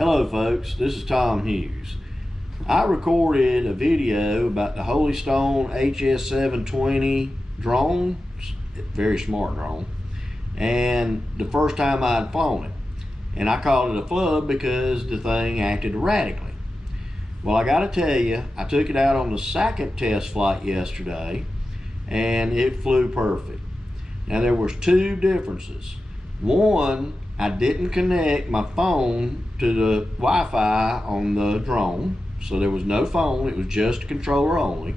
Hello folks, this is Tom Hughes. I recorded a video about the Holy Stone HS720 drone, very smart drone, and the first time I'd flown it. And I called it a flub because the thing acted erratically. Well, I gotta tell you, I took it out on the second test flight yesterday and it flew perfect. Now there was two differences. One, I didn't connect my phone to the Wi-Fi on the drone, so there was no phone, it was just a controller only.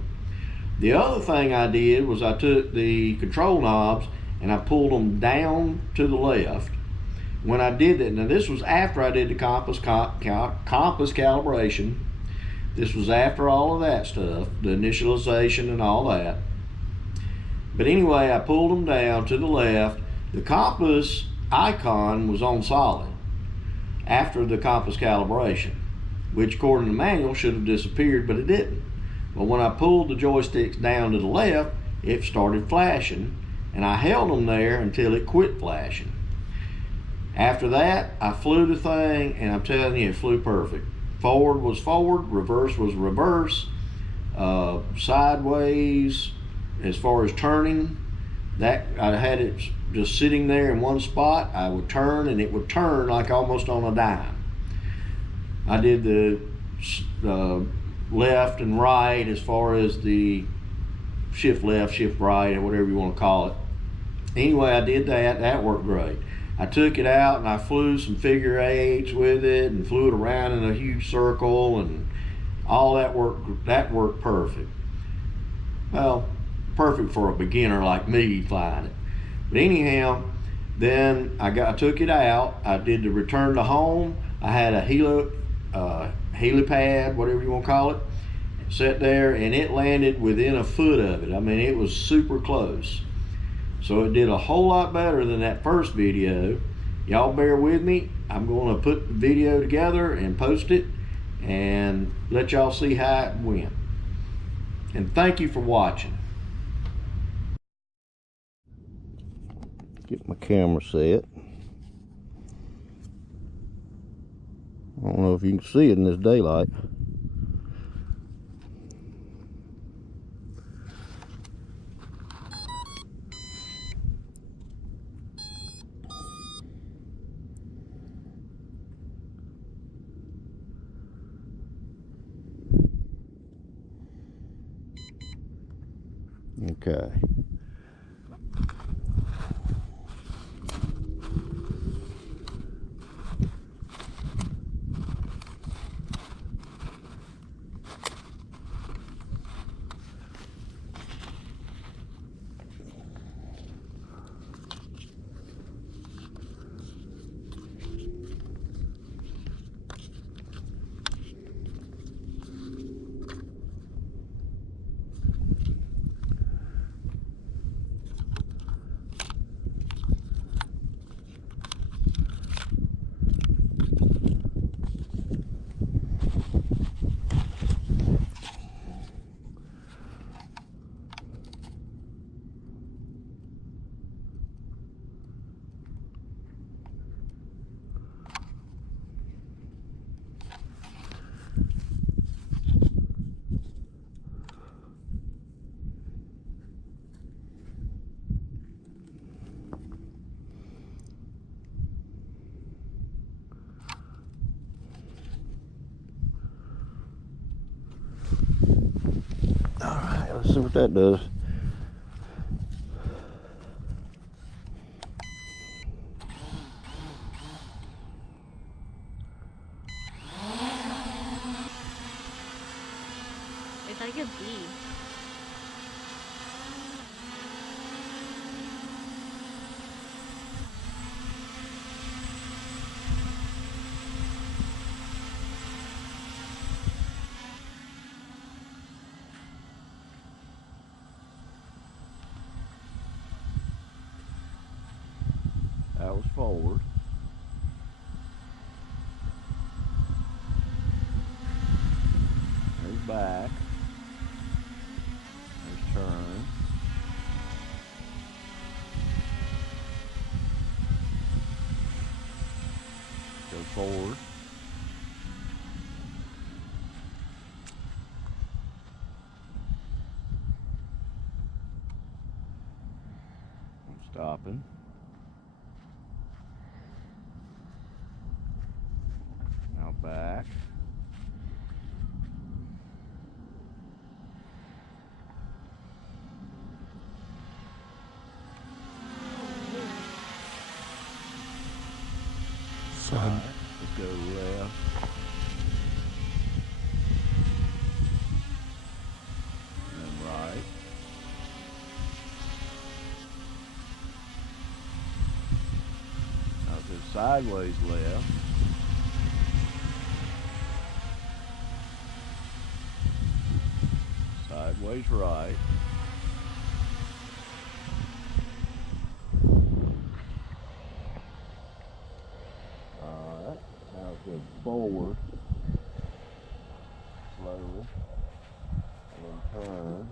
The other thing I did was I took the control knobs and I pulled them down to the left. When I did that, now this was after I did the compass calibration. This was after all of that stuff, the initialization and all that. But anyway, I pulled them down to the left. The compass icon was on solid after the compass calibration, which according to the manual should have disappeared, but it didn't. But when I pulled the joysticks down to the left, it started flashing, and I held them there until it quit flashing. After that, I flew the thing, and I'm telling you, it flew perfect. Forward was forward, reverse was reverse, sideways, as far as turning, that I had it just sitting there in one spot. I would turn and it would turn like almost on a dime. I did the left and right as far as the shift left, shift right, or whatever you want to call it. Anyway, I did that. That worked great. I took it out and I flew some figure eights with it and flew it around in a huge circle, and all that worked. That worked perfect. Well, perfect for a beginner like me flying it. But anyhow, then I took it out. I did the return to home. I had a helipad, whatever you want to call it, sat there, and it landed within a foot of it. I mean, it was super close. So it did a whole lot better than that first video. Y'all bear with me. I'm going to put the video together and post it and let y'all see how it went. And thank you for watching. Get my camera set. I don't know if you can see it in this daylight. Okay. Let's see what that does. It's like a bee. That was forward. There's back. There's turn. Go forward. back. Side. Let's go left. And then right. Now go sideways left. Sideways right. Alright, now go forward slowly and then turn.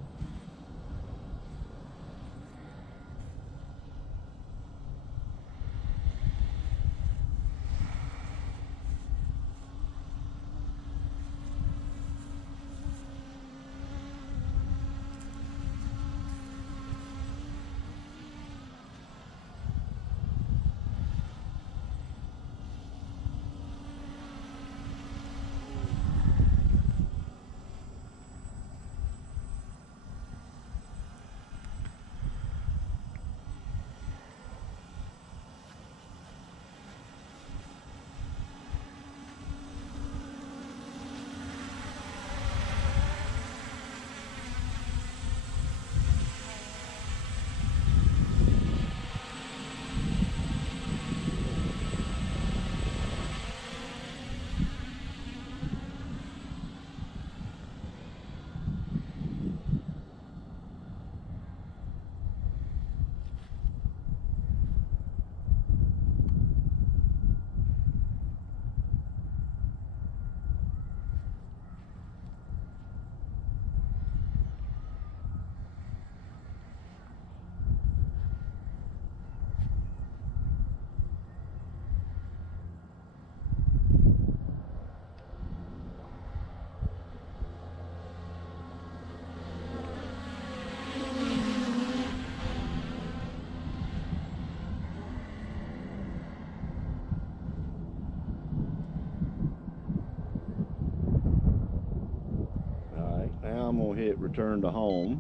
Now I'm going to hit return to home.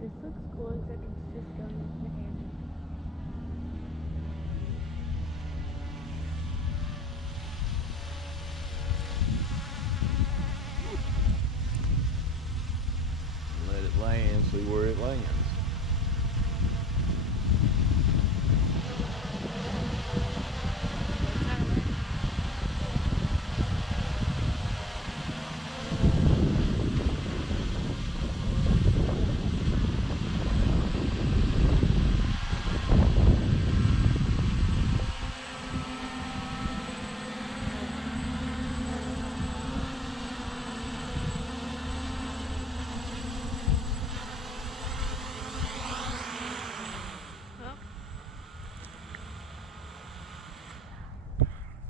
This looks cool, except it's just going into the camera. Let it land, see where it lands.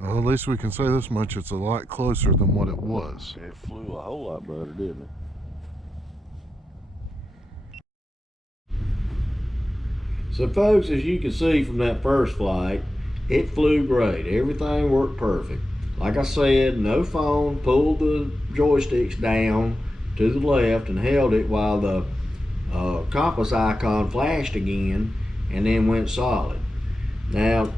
Well, at least we can say this much, it's a lot closer than what it was. It flew a whole lot better, didn't it? So folks, as you can see from that first flight, it flew great. Everything worked perfect. Like I said, no phone, pulled the joysticks down to the left and held it while the compass icon flashed again and then went solid. Now,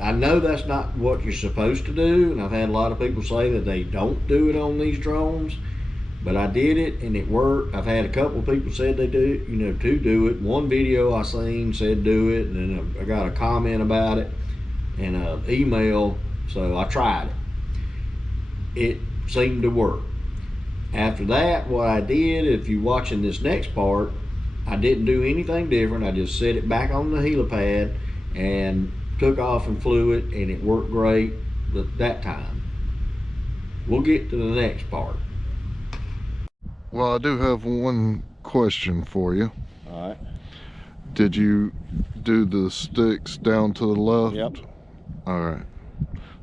I know that's not what you're supposed to do, and I've had a lot of people say that they don't do it on these drones, but I did it and it worked. I've had a couple of people said they do, to do it. One video I seen said do it, and then I got a comment about it and an email, so I tried it. It seemed to work. After that, what I did, if you're watching this next part, I didn't do anything different. I just set it back on the helipad and took off and flew it, and it worked great that time. We'll get to the next part. Well, I do have one question for you. All right. Did you do the sticks down to the left? Yep. All right.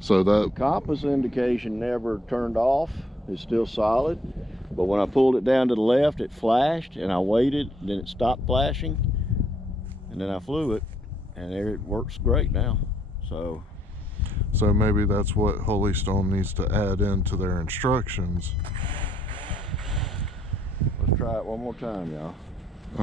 So that Compass indication never turned off. It's still solid. But when I pulled it down to the left, it flashed, and I waited, then it stopped flashing. And then I flew it, and it works great now. So maybe that's what Holy Stone needs to add into their instructions. let's try it one more time, y'all.